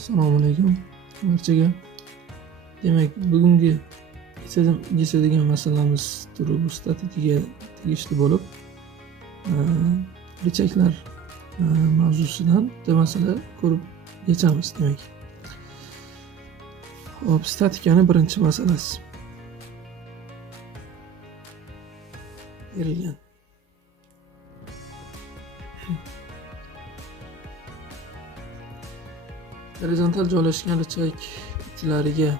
Assalomu alaykum barchaga. Demak, bugungi yechadigan masalamiz statikaga tegishli bo'lib, richaklar mavzusidan bitta masala ko'rib yechamiz demak. Hop, statikani birinchi masalasi. Berilgan. Horizontal joylashgan richak ichilariga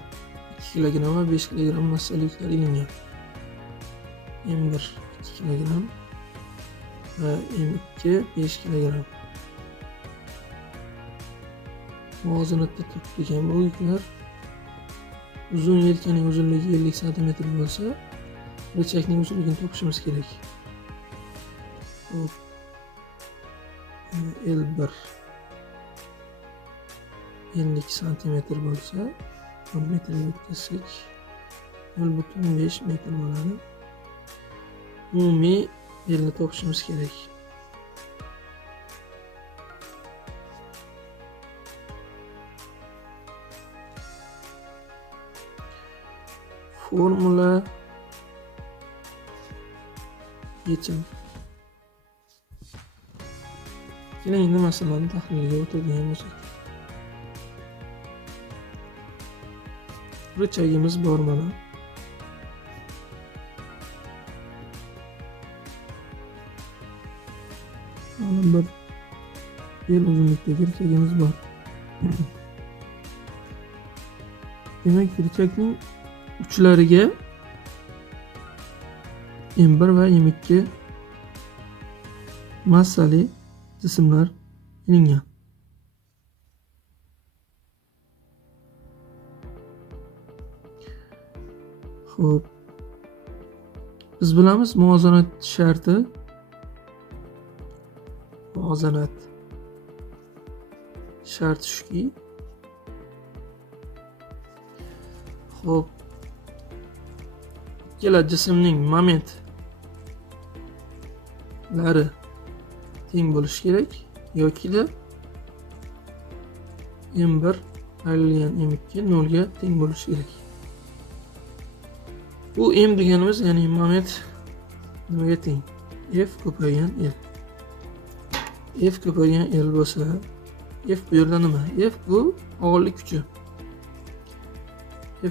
2 kg va 5 kg massali yuklar ilingan. M1 2 kg va M2 5 kg. Muvozanatda turgan bu yuklar uzun yelkaning uzunligi 50 cm bo'lsa, richakning uzunligini topishimiz kerak. Hop. L1 52 cm bo'lsa, 10 metrga o'tkazsak 0,5 metr bo'ladi. Umumiy elni topishimiz kerak. Formula yechim. Keling endi masalani tahliliga o'tadigan bo'lsak. Richagimiz bor mana. Mana bir el uzunlikdagi richagimiz bor. Demak, richakning uchlariga M1 va M2 massali jismlar ilingan. Xo'p. Biz bilamiz muvozanat sharti. Muvozanat sharti shuki. Xo'p. Ikkala jismning momentlari teng bo'lishi kerak yoki da M1 ayrilgan M2 0 ga teng bo'lishi kerak. Bu M deganimiz, ya'ni moment nimaga teng? F ko'paygan L. F ko'paygan L bo'lsa, F bu yerda nima? F bu og'irlik kuchi.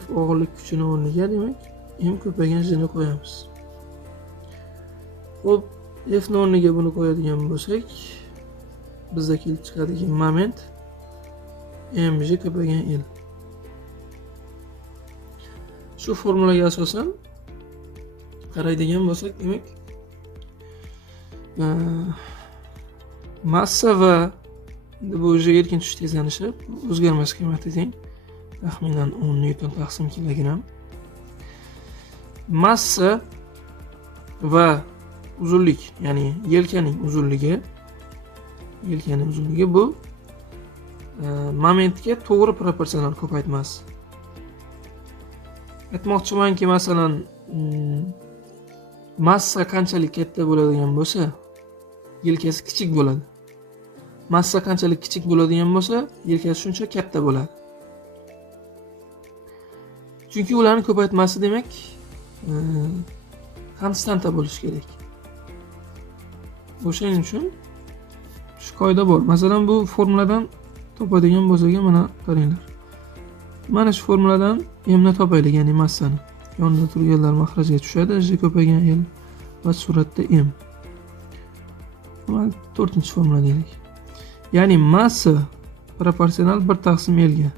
F og'irlik kuchini o'rniga demak M ko'paygan J ni qo'yamiz. Xo'p, F ni o'rniga buni qo'yadigan bo'lsak, bizda kelib chiqadigan moment mj ko'paygan L. Shu formulaga asosan qaraydigan bo'lsak, demak massa va bu erkin tush tezlanishi o'zgarmas qiymati teng. Taxminan 10 newton taqsim kilogramm. Massa va uzunlik, ya'ni yelkaning uzunligi bu momentga to'g'ri proporsional ko'paytmas. Aytmoqchimanki, masalan, massa qanchalik katta bo'ladigan bo'lsa, yelkasi kichik bo'ladi. Massa qanchalik kichik bo'ladigan bo'lsa, yelkasi shuncha katta bo'ladi. Chunki ularning ko'paytmasi demak konstanta bo'lishi kerak. O'shaning uchun shu qoida bor. Masalan, bu formuladan topadigan bo'lsak, mana qaranglar. Mana shu formuladan M ni topaylik, ya'ni massani. Yonida turganlar mahrajga tushadi. J ko'paygan L va suratda M. Mana 4-formula deylik. Ya'ni massa proporsional 1 taqsim L ga.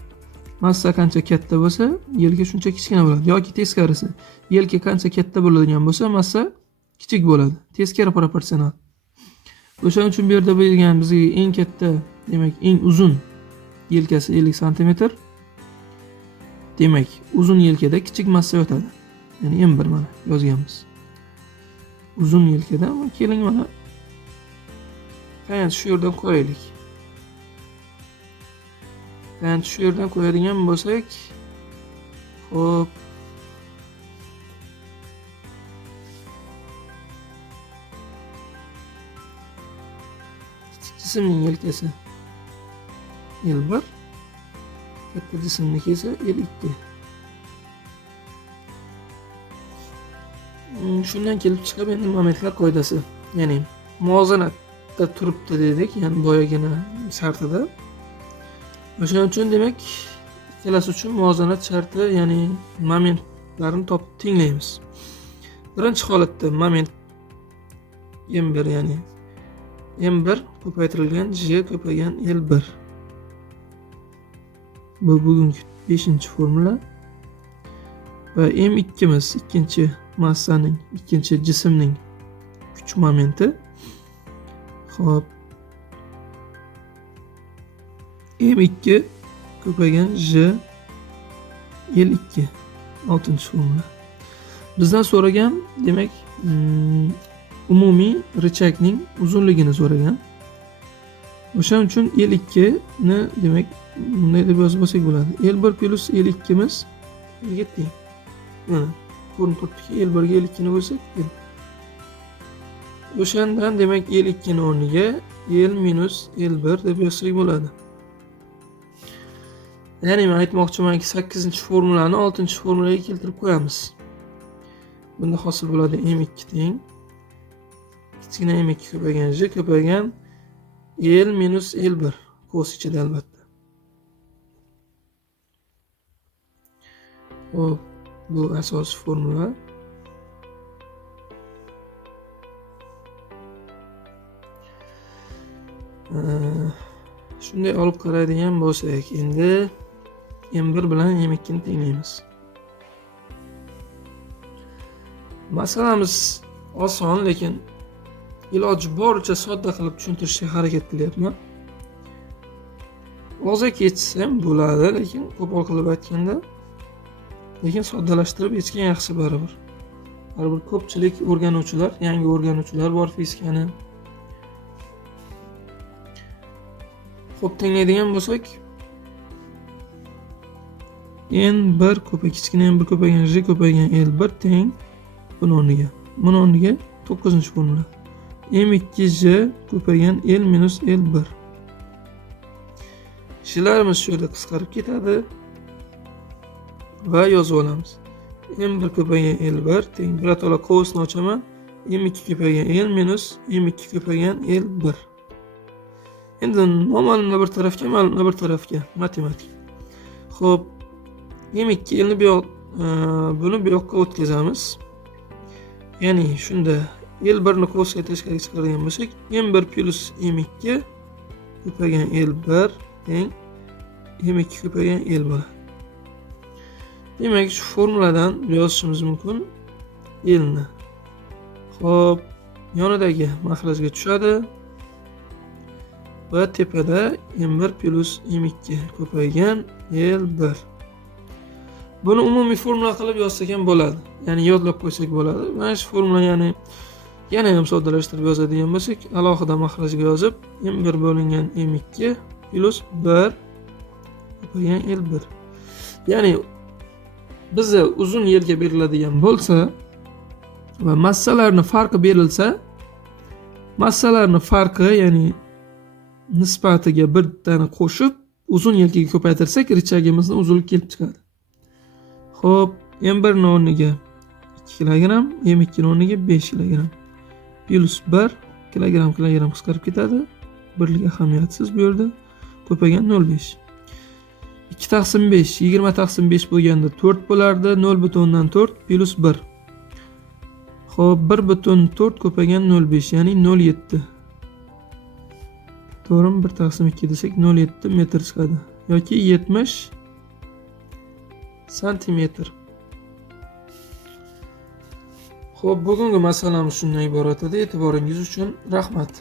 Massa qancha katta bo'lsa, yelka shuncha kichkina bo'ladi. Yoki teskarisi. Yelka qancha katta bo'ladigan bo'lsa, massa kichik bo'ladi. Teskari proporsional. O'shaning uchun bu yerda bergan bizga eng katta, demak, eng uzun yelkasi 50 cm. Demak, uzun yelkada kichik massa yotadi. Ya'ni M1 mana yozganmiz. Uzun yelkada, keling mana tayanch shu yerdan qo'yaylik. Tayanch shu yerdan qo'yadigan bo'lsak, xo'p, jismning yelkasi L1, Katta jismniki esa L2. Shundan kelib chiqib endi momentlar qoidasi. Ya'ni muvozanatda turibdi dedik, ya'ni boyagina shartida. O'shaning uchun demak, ikkalasi uchun muvozanat sharti, ya'ni momentlarni topib tenglaymiz. Birinchi holatda moment M1 ya'ni M1 ko'paytirilgan J ko'paygan L1. Bu bugungi 5-formula. Va M2 miz ikkinchi massaning, ikkinchi jismning kuch momenti. Xo'p. M2 ko'paygan J L2 6-formula. Bizdan so'ragan, demak, umumiy richagning uzunligini so'ragan. O'shaning uchun L2 ni demak bunday deb yozib olsak bo'ladi. L1 plus L2 miz ga teng. Mana ko'rinib turibdiki, L1 ga L2 ni qo'ysak, o'shandan demak L2 ni o'rniga L minus L1 deb yozsak bo'ladi. Ya'ni men aytmoqchimanki, 8-formulani 6-formulaga keltirib qo'yamiz. Bunda hosil bo'ladi M2 teng kichkina M2 ko'paygan J ko'paygan L minus L1 qos ichida albatta. Hop, bu asosiy formula. Shunday olib qaraydigan bo'lsak, endi M1 bilan M2 ni tenglaymiz. Masalamiz oson, lekin iloji boricha sodda qilib tushuntirishga harakat qilyapman. Og'zaki yechsam bo'ladi, lekin qo'pol qilib aytganda, lekin soddalashtirib yechgan yaxshi baribir. Baribir ko'pchilik o'rganuvchilar, yangi o'rganuvchilar bor fizikani. Xo'p, tenglaydigan bo'lsak, N1 kichkina N1 ko'paygan J ko'paygan L1 teng buni o'rniga. Buni o'rniga 9-formula. M2J ko'paygan L minus L1. Ishlarimiz shu yerda qisqarib ketadi va yozib olamiz. M1 ko'paygan L1 teng birato'la qovusni ochaman. M2 ko'paygan L minus M2 ko'paygan L1. Endi noma'lumni bir tarafga, ma'lumni bir tarafga, matematik. Xo'p, M2 Lni buni bu yoqqa o'tkazamiz. Ya'ni shunda L1 ni qovusga tashqariga chiqaradigan bo'lsak, M1 plus M2 ko'paygan L1 teng M2 ko'paygan L bo'ladi. Demak, shu formuladan yozishimiz mumkin L ni. Xo'p, yonidagi maxrajga tushadi va tepada M1 plus M2 ko'paygan L1. Buni umumiy formula qilib yozsak ham bo'ladi. Ya'ni yodlab qo'ysak bo'ladi. Mana shu formula, ya'ni yana ham soddalashtirib yozadigan bo'lsak, alohida maxrajga yozib M1 bo'lingan M2 plus 1 ko'paygan L1. Ya'ni bizga uzun yerga beriladigan bo'lsa va massalarning farqi berilsa, massalarning farqi, ya'ni nisbatiga bir tani qo'shib uzun yelkaga ko'paytirsak, richagimizning uzunligi kelib chiqadi. Xo'p, M1 ni o'rniga 2 kg, M2 ni o'rniga 5 kg. Plus 1 kilogramm qisqarib ketadi. Birlik ahamiyatsiz bu yerda. Ko'paygan 0,5. 2/5, 20/5 bo'lganda 4 bo'lardi. 0,4 plus 1. Xo'p, 1,4 ko'paygan 0,5, ya'ni 0,7. To'g'rimi? 1/2 desak 0,7 metr chiqadi yoki 70 santimetr. Xo'p, bugungi masalamiz shundan iborat edi. E'tiboringiz uchun rahmat.